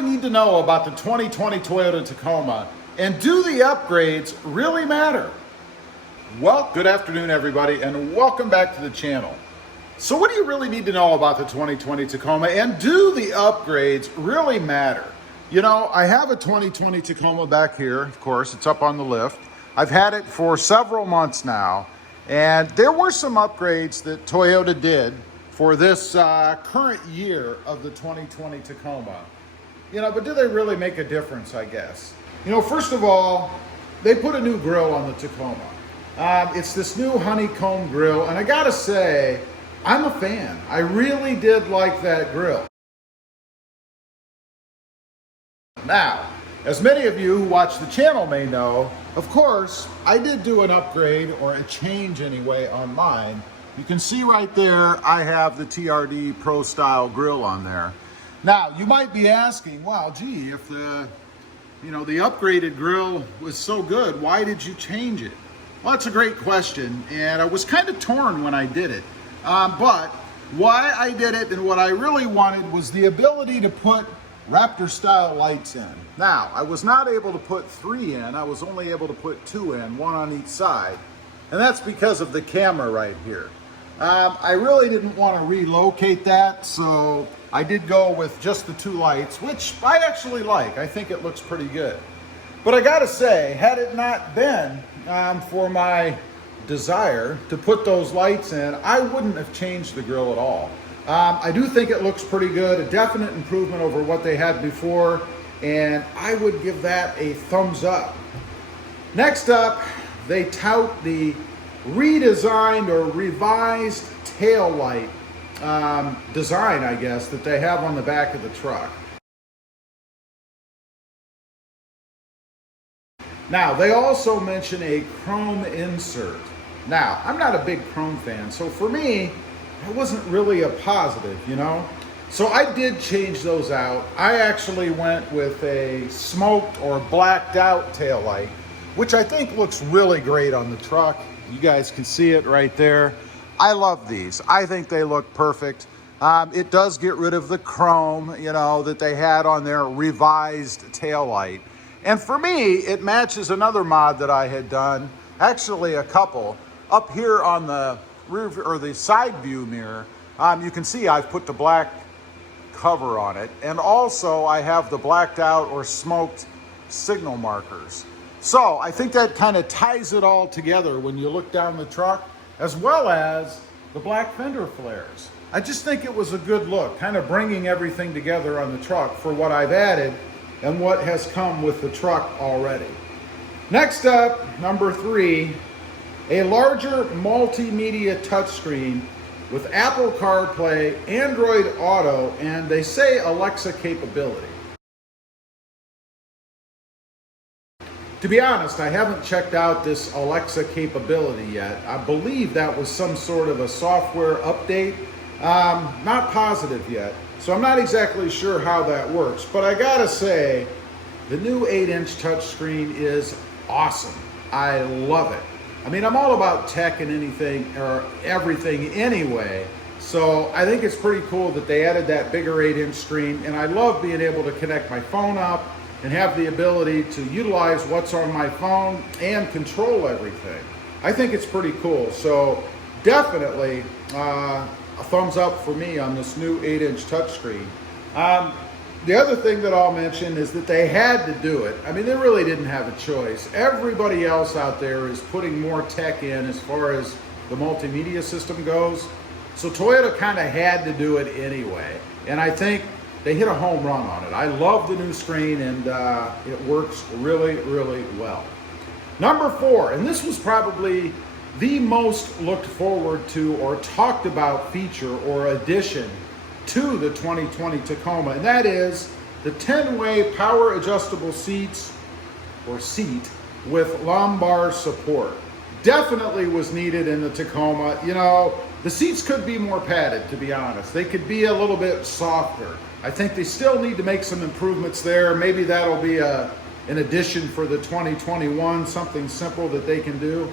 really need to know about the 2020 Toyota Tacoma, and do the upgrades really matter? Well, good afternoon everybody, and welcome back to the channel. So what do you really need to know about the 2020 Tacoma, and do the upgrades really matter? You know, I have a 2020 Tacoma back here, of course, it's up on the lift. I've had it for several months now, and there were some upgrades that Toyota did for this current year of the 2020 Tacoma. You know, but do they really make a difference, I guess? You know, first of all, they put a new grille on the Tacoma. It's this new honeycomb grille, and I gotta say, I'm a fan. I really did like that grille. Now, as many of you who watch the channel may know, of course, I did do an upgrade, or a change anyway, on mine. You can see right there, I have the TRD Pro Style grill on there. Now, you might be asking, well, gee, if the upgraded grill was so good, why did you change it? Well, that's a great question, and I was kind of torn when I did it. But why I did it and what I really wanted was the ability to put Raptor style lights in. Now, I was not able to put 3 in, I was only able to put 2 in, 1 on each side. And that's because of the camera right here. I really didn't want to relocate that, so I did go with just the 2 lights, which I actually like. I think it looks pretty good. But I gotta say, had it not been for my desire to put those lights in, I wouldn't have changed the grill at all. I do think it looks pretty good, a definite improvement over what they had before, and I would give that a thumbs up. Next up, they tout the redesigned or revised tail light design, I guess, that they have on the back of the truck. Now, they also mention a chrome insert. Now, I'm not a big chrome fan, so for me, it wasn't really a positive, you know? So I did change those out. I actually went with a smoked or blacked out tail light, which I think looks really great on the truck. You guys can see it right there. I love these. I think they look perfect. It does get rid of the chrome, you know, that they had on their revised tail light. And for me, it matches another mod that I had done, actually a couple. Up here on the rear or the side view mirror, you can see I've put the black cover on it, and also I have the blacked out or smoked signal markers. So I think that kind of ties it all together when you look down the truck, as well as the black fender flares. I just think it was a good look, kind of bringing everything together on the truck for what I've added and what has come with the truck already. Next up, number 3, a larger multimedia touchscreen with Apple CarPlay, Android Auto, and they say Alexa capability. To be honest, I haven't checked out this Alexa capability yet. I believe that was some sort of a software update. Not positive yet, so I'm not exactly sure how that works. But I gotta say, the new 8-inch touchscreen is awesome. I love it. I mean, I'm all about tech and anything or everything anyway, so I think it's pretty cool that they added that bigger 8-inch screen, and I love being able to connect my phone up and have the ability to utilize what's on my phone and control everything. I think it's pretty cool, so definitely a thumbs up for me on this new 8-inch touchscreen. The other thing that I'll mention is that they had to do it. I mean, they really didn't have a choice. Everybody else out there is putting more tech in as far as the multimedia system goes. So Toyota kind of had to do it anyway. And I think they hit a home run on it. I love the new screen, and it works really, really well. Number 4, and this was probably the most looked forward to or talked about feature or addition to the 2020 Tacoma, and that is the 10-way power adjustable seats or seat with lumbar support. Definitely was needed in the Tacoma. You know, the seats could be more padded, to be honest. They could be a little bit softer. I think they still need to make some improvements there. Maybe that'll be an addition for the 2021, something simple that they can do.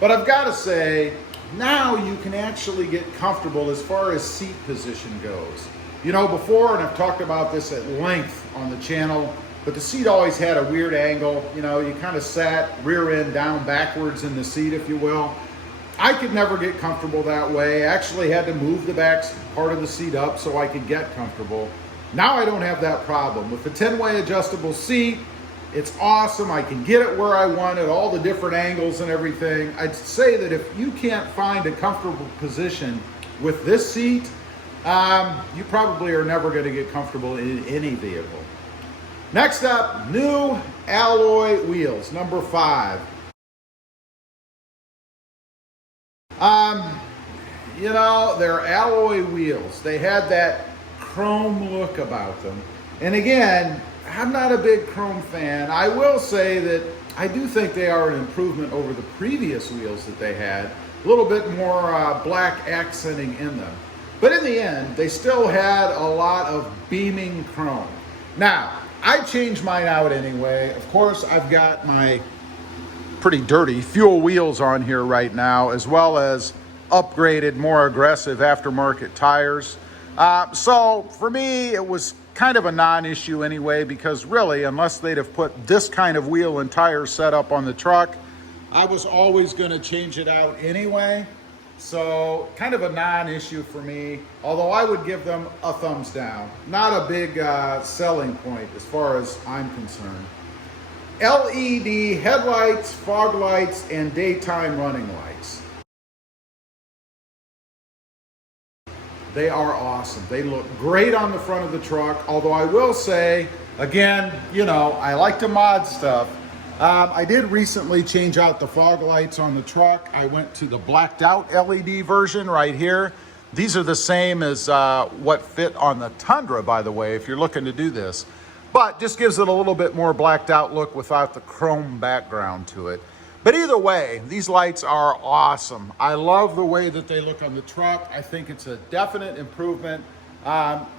But I've got to say, now you can actually get comfortable as far as seat position goes. You know, before, and I've talked about this at length on the channel, but the seat always had a weird angle. You know, you kind of sat rear end down backwards in the seat, if you will. I could never get comfortable that way. I actually had to move the back part of the seat up so I could get comfortable. Now I don't have that problem. With the 10-way adjustable seat, it's awesome. I can get it where I want it, all the different angles and everything. I'd say that if you can't find a comfortable position with this seat, you probably are never going to get comfortable in any vehicle. Next up, new alloy wheels, number 5. You know, they're alloy wheels. They had that chrome look about them. And again, I'm not a big chrome fan. I will say that I do think they are an improvement over the previous wheels that they had. A little bit more black accenting in them. But in the end, they still had a lot of beaming chrome. Now, I changed mine out anyway. Of course, I've got my pretty dirty fuel wheels on here right now, as well as upgraded, more aggressive aftermarket tires. So for me, it was kind of a non-issue anyway, because really, unless they'd have put this kind of wheel and tire setup on the truck, I was always going to change it out anyway. So kind of a non-issue for me, although I would give them a thumbs down. Not a big selling point as far as I'm concerned. LED headlights, fog lights, and daytime running lights. They are awesome. They look great on the front of the truck, although I will say, again, you know, I like to mod stuff. I did recently change out the fog lights on the truck. I went to the blacked out LED version right here. These are the same as what fit on the Tundra, by the way, if you're looking to do this. But just gives it a little bit more blacked out look without the chrome background to it. But either way, these lights are awesome. I love the way that they look on the truck. I think it's a definite improvement.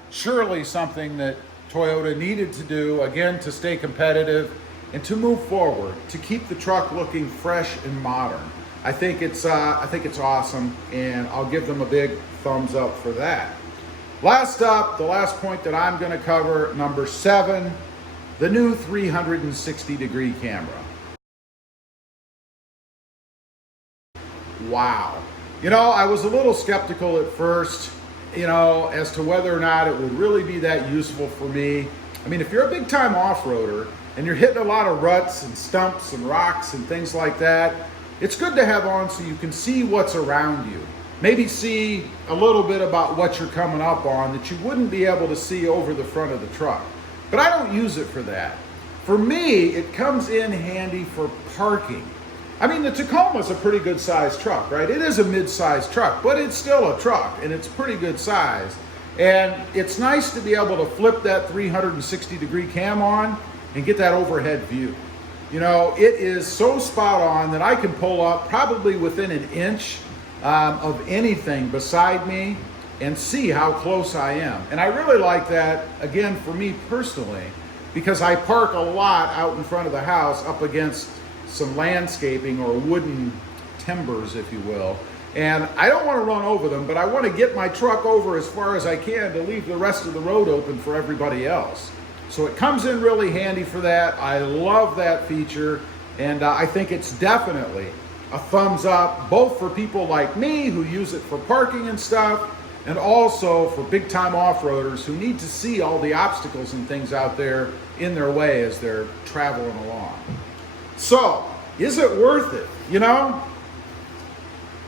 Surely something that Toyota needed to do, again, to stay competitive and to move forward, to keep the truck looking fresh and modern. I think it's awesome, and I'll give them a big thumbs up for that. Last up, the last point that I'm going to cover, number 7, the new 360-degree camera. Wow. You know, I was a little skeptical at first, you know, as to whether or not it would really be that useful for me. I mean, if you're a big-time off-roader and you're hitting a lot of ruts and stumps and rocks and things like that, it's good to have on so you can see what's around you. Maybe see a little bit about what you're coming up on that you wouldn't be able to see over the front of the truck. But I don't use it for that. For me, it comes in handy for parking. I mean, the Tacoma is a pretty good sized truck, right? It is a mid-sized truck, but it's still a truck and it's pretty good size. And it's nice to be able to flip that 360-degree cam on and get that overhead view. You know, it is so spot on that I can pull up probably within an inch of anything beside me and see how close I am. And I really like that, again, for me personally, because I park a lot out in front of the house up against some landscaping or wooden timbers, if you will. And I don't want to run over them, but I want to get my truck over as far as I can to leave the rest of the road open for everybody else. So it comes in really handy for that. I love that feature, and I think it's definitely a thumbs up, both for people like me who use it for parking and stuff, and also for big-time off-roaders who need to see all the obstacles and things out there in their way as they're traveling along. So, is it worth it? You know,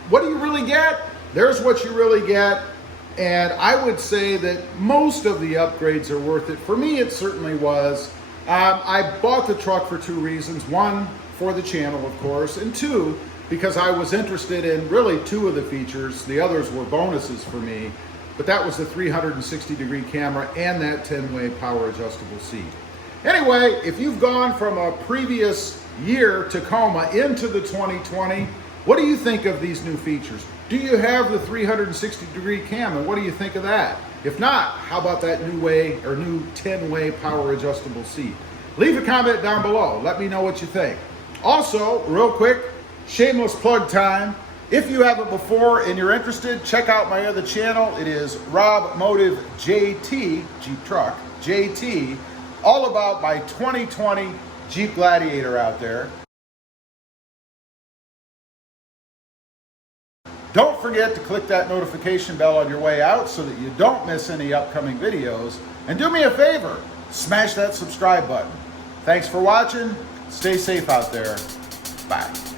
what do you really get? There's what you really get. And I would say that most of the upgrades are worth it. For me, it certainly was. I bought the truck for 2 reasons. 1, for the channel, of course, and 2, because I was interested in really 2 of the features. The others were bonuses for me, but that was the 360-degree camera and that 10-way power adjustable seat. Anyway, if you've gone from a previous year Tacoma into the 2020, what do you think of these new features? Do you have the 360-degree cam, and what do you think of that? If not, how about that new 10-way power adjustable seat? Leave a comment down below. Let me know what you think. Also, real quick, shameless plug time. If you haven't before and you're interested, check out my other channel. It is RobMotive JT, Jeep Truck, JT, all about my 2020 Jeep Gladiator out there. Don't forget to click that notification bell on your way out so that you don't miss any upcoming videos. And do me a favor, smash that subscribe button. Thanks for watching. Stay safe out there. Bye.